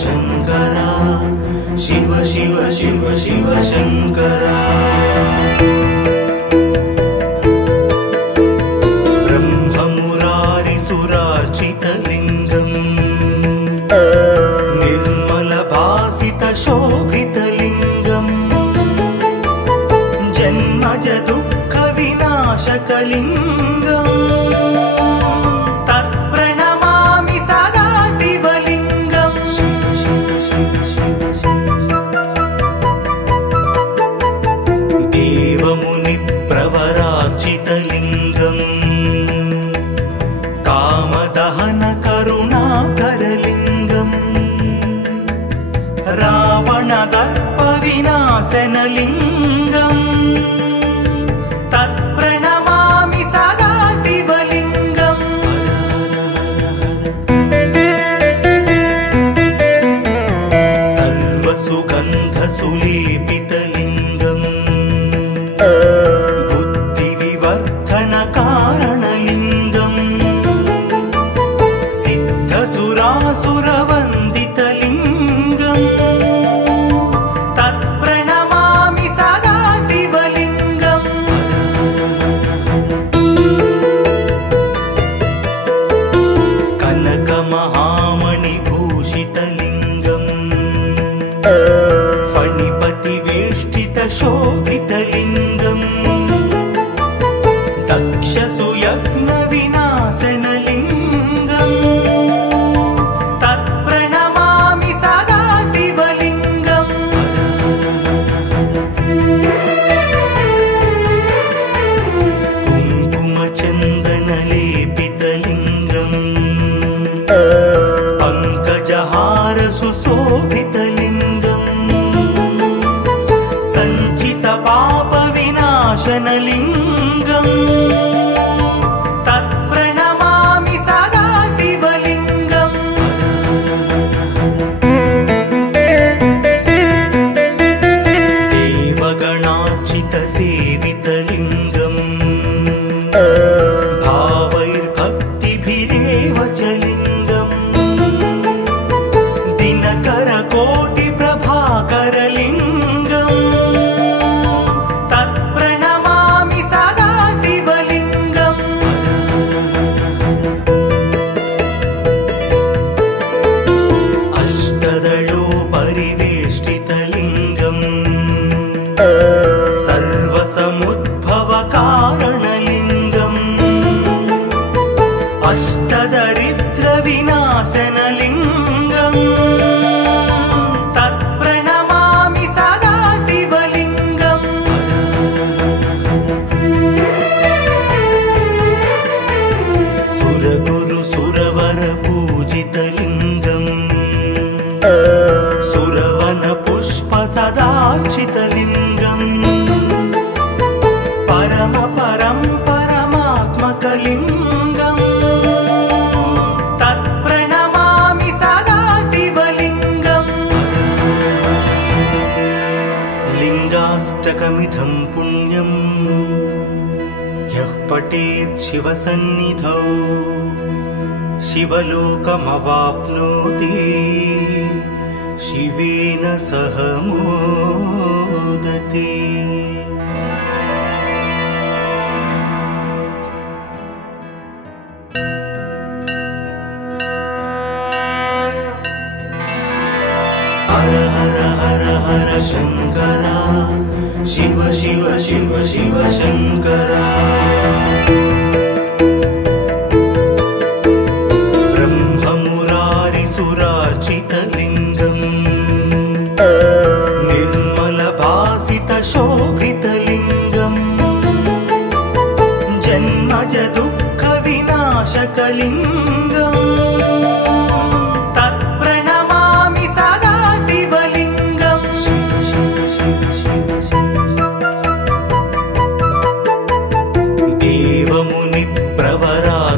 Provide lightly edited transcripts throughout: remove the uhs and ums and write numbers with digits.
शङ्करा शिव शिव शिव शिव शङ्करा ब्रह्ममुरारिसुरार्चितलिङ्गम् निर्मलभासितशोभितलिङ्गम् जन्मज दुःखविनाशकलिङ्गम् तत्प्रणमामि सदा शिवलिङ्गम् देवमुनिप्रवरार्चितलिङ्गम् कामदहनकरुणाकरलिङ्गम् रावणदर्पविनाशनलिङ्गम् तत्प्रणमामि सदा शिवलिङ्गम् सर्वसुगन्धसुलेपितलिङ्गम् बुद्धिविवर्धनकारणलिङ्गम् सिद्धसुरासुरवन्दितलिङ्गम् तत्प्रणमामि सदा शिवलिङ्गम् कनकमहामणिभूषितलिङ्गम् फणिपतिवेष्टितशोभितलिङ्गम् दक्षसुयज्ञविनाशनलिङ्गम् तत्प्रणमामि सदा शिवलिङ्गम् कुङ्कुमचन्दनलेपितलिङ्गम् पङ्कजहारसुशोभितलिङ्गम् सञ्चितपापविनाशनलिङ्गम् तत्प्रणमामि सदा शिवलिङ्गम् देवगणार्चितसेवितलिङ्गम् भावैर्भक्तिभिरेव च लिङ्गम् दिनकरकोटिप्रभाकरलिङ्गम् तत्प्रणमामि सदा शिवलिङ्गम् अष्टदलोपरिवेष्टितलिङ्गम् सर्वसमुद्भवकारणलिङ्गम् अष्टदरिद्रविनाशनलिङ्गम् तत्प्रणमामि सदा शिवलिङ्गम् सुरगुरुसुरवरपूजितलिङ्गम् सुरवनपुष्पसदार्चितलिङ्गम् परमात्मकलिङ्गम् तत्प्रणमामि सदा शिवलिङ्गम् लिङ्गाष्टकमिदं पुण्यम् यः पठेत् शिवसन्निधौ शिवलोकमवाप्नोति शिवेन सह मोदते। हर हर हर हर शङ्करा शिव शिव शिव शिव शङ्करा ब्रह्ममुरारिसुरार्चितलिङ्गम् निर्मलभासितशोभितलिङ्गम् जन्मज दुःखविनाशकलिङ्गम् तत्प्रणमामि सदा शिवलिङ्गम्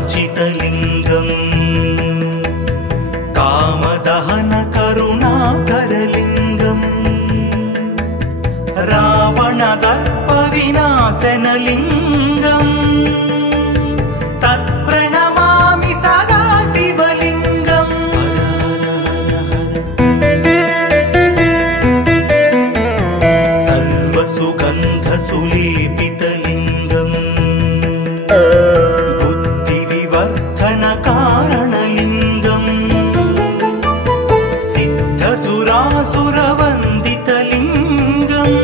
देवमुनिप्रवरार्चितलिङ्गम् कामदहनकरुणाकरलिङ्गम् रावणदर्पविनाशनलिङ्गम् तत्प्रणमामि सदा शिवलिङ्गम् बुद्धिविवर्धनकारणलिङ्गम् सिद्धसुरासुरवन्दितलिङ्गम्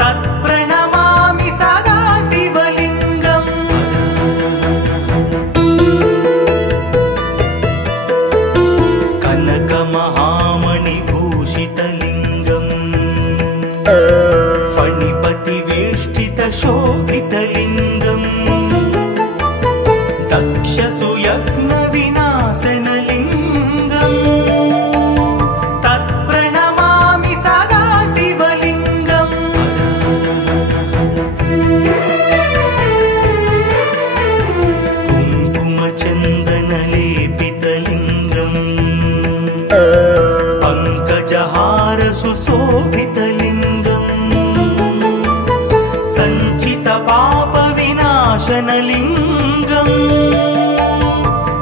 तत्प्रणमामि सदा शिवलिङ्गम् कनकमहामणिभूषितलिङ्गम् फणिपतिवेष्टितशोभितलिङ्गम् दक्षसुयज्ञविनाशनलिङ्गम् तत्प्रणमामि सदा शिवलिङ्गम् कुङ्कुमचन्दनलेपितलिङ्गम् पङ्कजहारसुशोभितलिङ्गम् सञ्चितपापविनाशनलिङ्गम्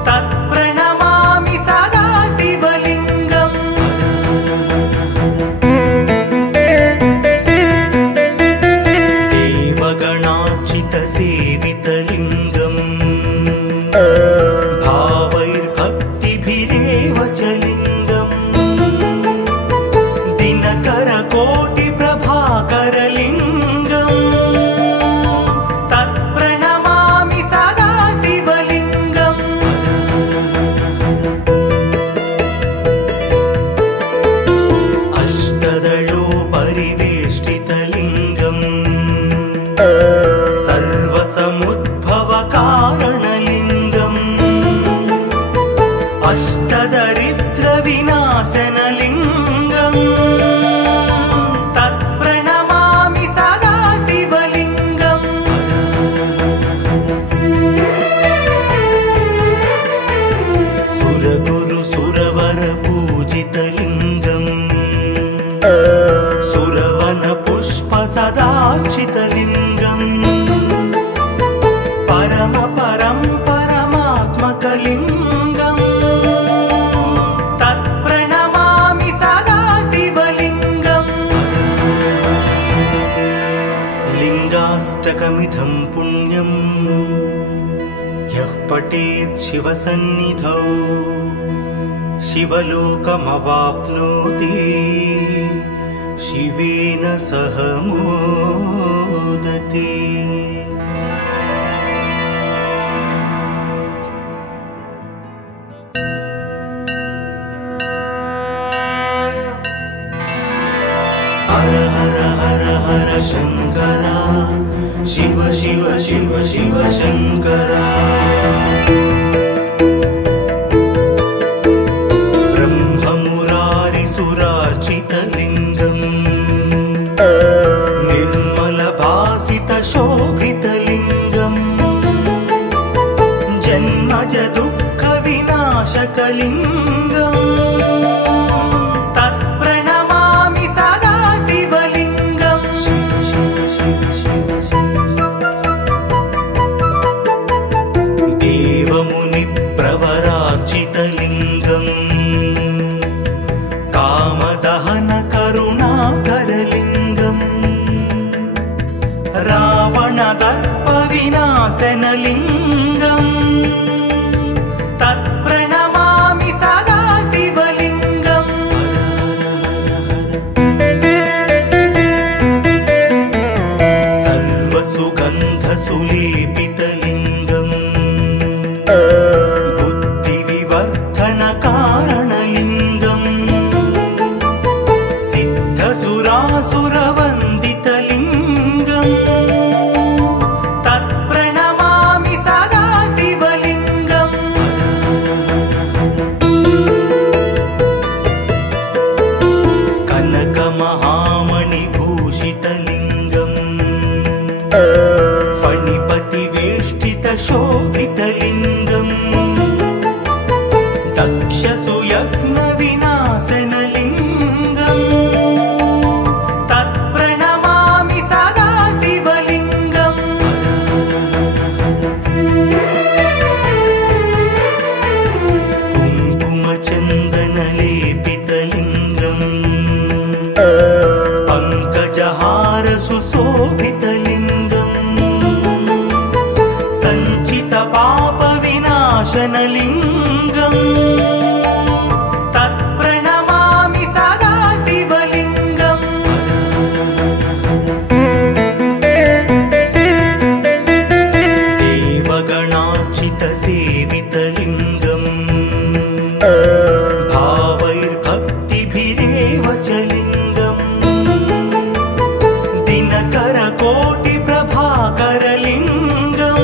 तत्प्रणमामि सदा शिवलिङ्गम् देवगणार्चितसेवितलिङ्गम् भावैर्भक्तिभिरेव च लिङ्गम् दिनकरकोटिप्रभाकरलिङ्गम् तत्प्रणमामि सदा शिवलिङ्गम् अष्टदलोपरिवेष्टितलिङ्गम् सर्वसमुद्भवकारणलिङ्गम् अष्टदरिद्रविनाशनलिङ्गम् तत्प्रणमामि सदा शिवलिङ्गम् सुरगुरुसुरवरपूजितलिङ्गम् सुरवनपुष्पसदार्चितलिङ्गम् परमात्मकलिङ्गम् तत्प्रणमामि सदा शिवलिङ्गम् लिङ्गाष्टकमिदं पुण्यम् यः पठेत् शिवसन्निधौ शिवलोकमवाप्नोति शिवेन सह मोदते। हर हर हर हर शंकरा शिव शिव शिव शिव शंकरा ब्रह्ममुरारिसुरार्चितलिङ्गम् निर्मलभासितशोभितलिङ्गम् जन्मज दुःखविनाशकलिङ्गम् तत्प्रणमामि सदा शिवलिङ्गम् शिव शिव शिव शिव देवमुनिप्रवरार्चितलिङ्गम् कामदहनकरुणाकरलिङ्गम् रावणदर्पविनाशनलिङ्गम् तत्प्रणमामि सदा शिवलिङ्गम् सर्वसुगन्धसुलेपितलिङ्गम् बुद्धिविवर्धनकारणलिङ्गम् सिद्धसुरासुरवन्दितलिङ्गम् तत्प्रणमामि सदा शिवलिङ्गम् कनकमहामणिभूषितलिङ्गम् फणिपतिवेष्टित विनाशनलिङ्गम् तत्प्रणमामि सदा शिवलिङ्गम् देवगणार्चितसेवितलिङ्गम् भावैर्भक्तिभिरेव च लिङ्गम् दिनकरकोटिप्रभाकरलिङ्गम्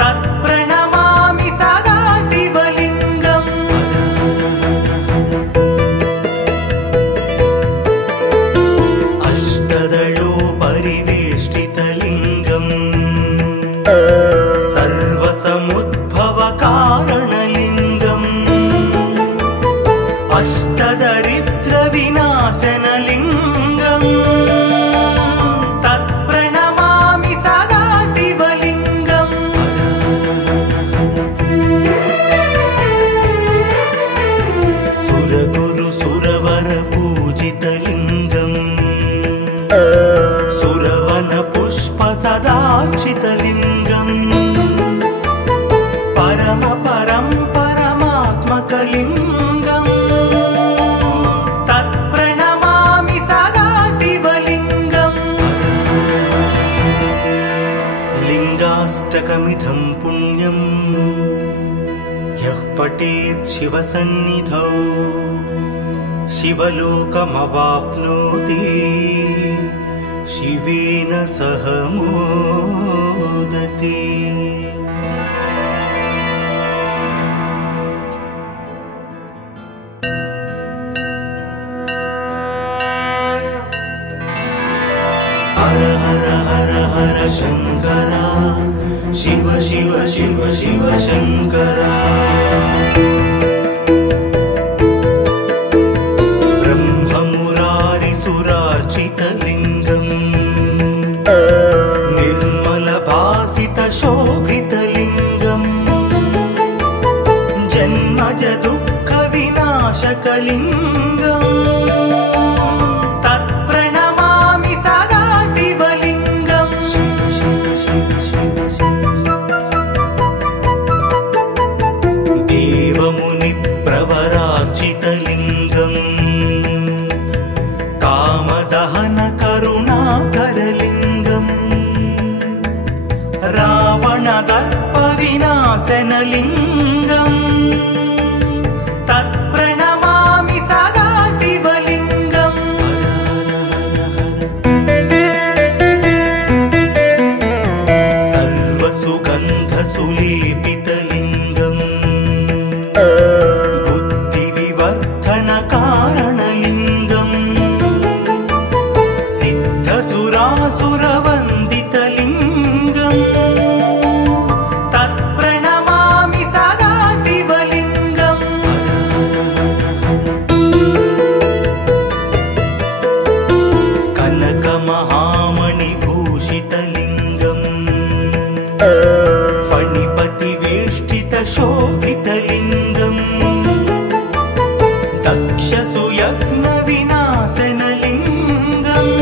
तत्प्रणमामि सदा शिवलिङ्गम् अष्टदलोपरिवेष्टितलिङ्गम् सर्वसमुद्भवकारणलिङ्गम् अष्टदरिद्रविनाशनलिङ्गम् तत्प्रणमामि सदा शिवलिङ्गम् सुरगुरुसुरवरपूजितलिङ्गम् सुरवनपुष्पसदार्चितलिङ्गम् परमात्मकलिङ्गम् तत्प्रणमामि सदा शिवलिङ्गम् लिङ्गाष्टकमिदं पुण्यम् यः पठेत् शिवसन्निधौ शिवलोकमवाप्नोति शिवेन सह मोदते। हर हर हर हर शङ्करा शिव शिव शिव शिव शङ्करा ब्रह्ममुरारिसुरार्चितलिङ्गम् निर्मलभासितशोभितलिङ्गम् जन्मजदुःखविनाशकलिङ्गम् तत्प्रणमामि सदा शिवलिङ्गम् शिव शिव शिव शिव देवमुनिप्रवरार्चितलिङ्गम् कामदहनकरुणाकरलिङ्गम् रावणदर्पविनाशनलिङ्गम् तत्प्रणमामि सदा शिवलिङ्गम् सर्वसुगन्धसुलेपितलिङ्गम् बुद्धिविवर्धनकारणलिङ्गम् सिद्धसुरासुरवन्दितलिङ्गम् तत्प्रणमामि सदा शिवलिङ्गम् कनकमहामणिभूषितलिङ्गम् फणिपतिवेष्टितशोभितलिङ्गम् दक्षसुयज्ञविनाशनलिङ्गम्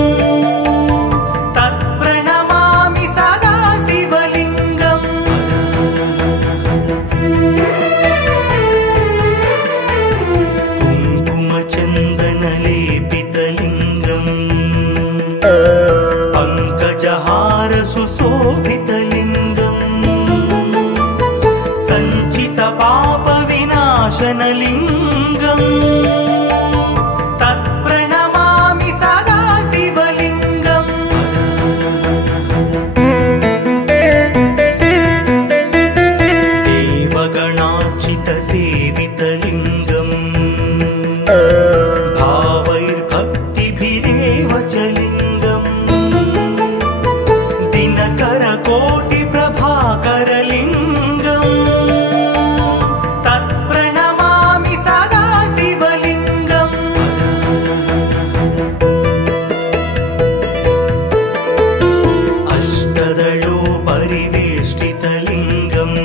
तत्प्रणमामि सदा शिवलिङ्गम् कुङ्कुमचन्दनलेपितलिङ्गम् पङ्कजहारसुशोभितलिङ्गम् सञ्चितपापविनाशनलिङ्गम् तत्प्रणमामि सदा शिवलिङ्गम् देवगणार्चितसेवितलिङ्गम् भावैर्भक्तिभिरेव च लिङ्गम् दिनकरकोटिप्रभाकरलिङ्गम् तत्प्रणमामि सदा शिवलिङ्गम् अष्टदलोपरिवेष्टितलिङ्गम्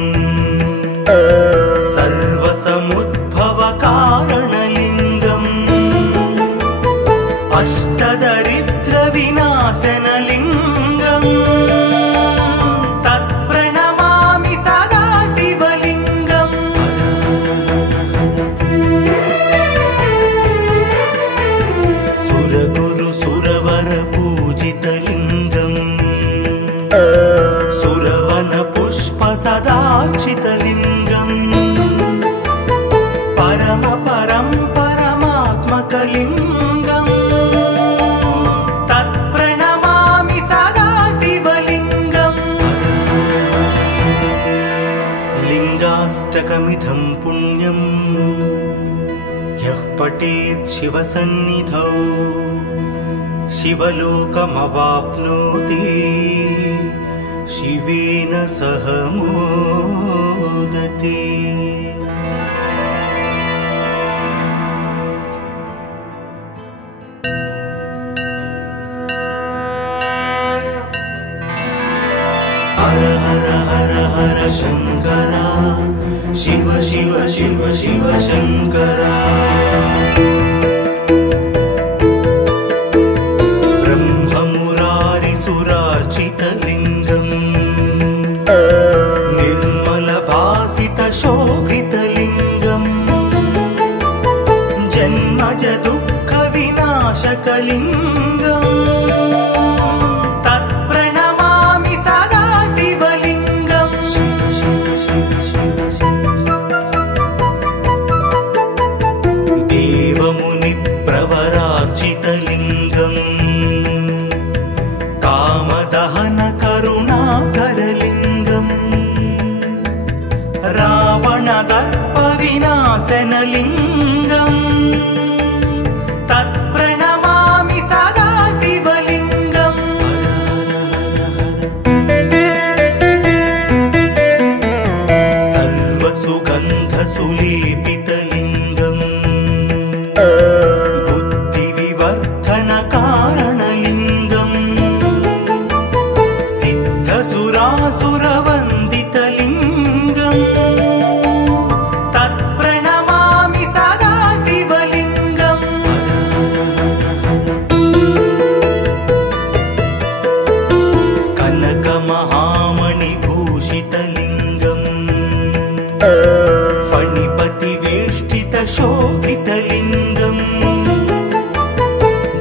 सर्वसमुद्भवकारणलिङ्गम् अष्टदरिद्रविनाशनलिङ्गम् तत्प्रणमामि सदा शिव सुरवन पुष्प सदार्चितलिङ्गम् परम परं परमात्मकलिङ्गम् तत्प्रणमामि सदा शिवलिङ्गम् लिङ्गाष्टकमिदं पुण्यम् यः पठेत् शिवसन्निधौ शिवलोकमवाप्नोति शिवेन सह मोदते। हर हर हर हर शंकरा शिव शिव शिव शिव शंकरा ब्रह्ममुरारिसुरार्चितलिङ्गम् निर्मलभासितशोभितलिङ्गम् जन्मज दुःखविनाशकलिङ्गम् तत्प्रणमामि सदा शिवलिङ्गम् शिव शिव शिव शिव देवमुनिप्रवरार्चितलिङ्गम् कामदहन करुणाकरलिङ्गम् रावणदर्पविनाशनलिङ्गम् तत्प्रणमामि सदा शिवलिङ्गम् सर्वसुगन्धसुलेपितलिङ्गम् बुद्धिविवर्धनकारणलिङ्गम् सिद्धसुरासुरवन्दितलिङ्गम् तत्प्रणमामि सदा शिवलिङ्गम् कनकमहामणिभूषितलिङ्गम् फणिपतिवेष्टितशोभितलिङ्गम्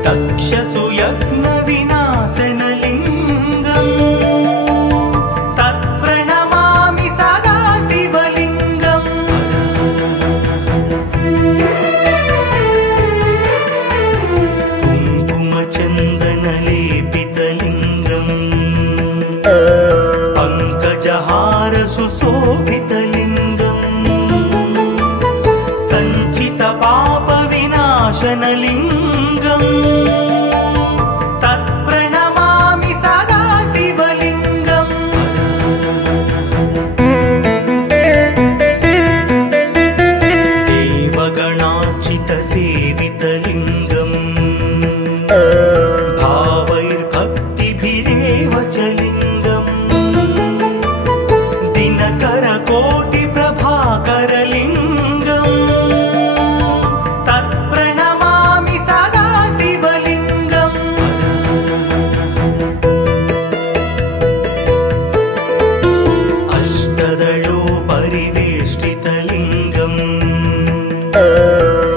दक्षसुयज्ञविनाशनलिङ्गम् तत्प्रणमामि सदा शिवलिङ्गम् कुङ्कुमचन्दनलेपितलिङ्गम् पङ्कजहारसुशोभितलिङ्गम् सञ्चितपापविनाशनलिङ्गम् तत्प्रणमामि सदा शिवलिङ्गम् देवगणार्चितसेवितलिङ्गम् भावैर्भक्तिभिरेव च लिङ्गम् दिनकरकोटिप्रभाकरलिङ्गम् तत्प्रणमामि सदा शिवलिङ्गम् अष्टदलोपरिवेष्टितलिङ्गम्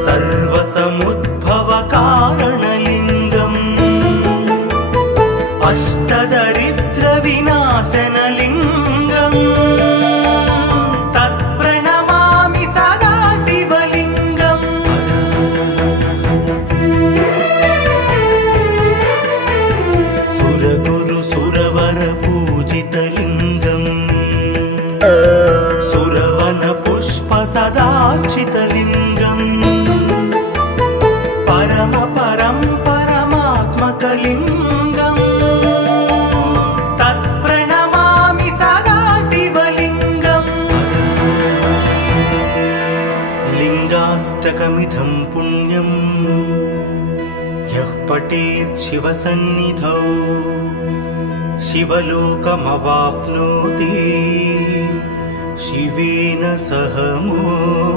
सर्वसमुद्भवकारणलिङ्गम् अष्टदरिद्रविनाशनलिङ्गम् तत्प्रणमामि सदा शिवलिङ्गम् सुरगुरुसुरवरपूजितलिङ्गम् सुरवनपुष्प सदार्चितलिङ्गम् परम परं परमात्मकलिङ्गम् तत्प्रणमामि सदा शिवलिङ्गम् लिङ्गाष्टकमिदं पुण्यम् यः पठेत् शिवसन्निधौ शिवलोकमवाप्नोति शिवेन सह मोदते।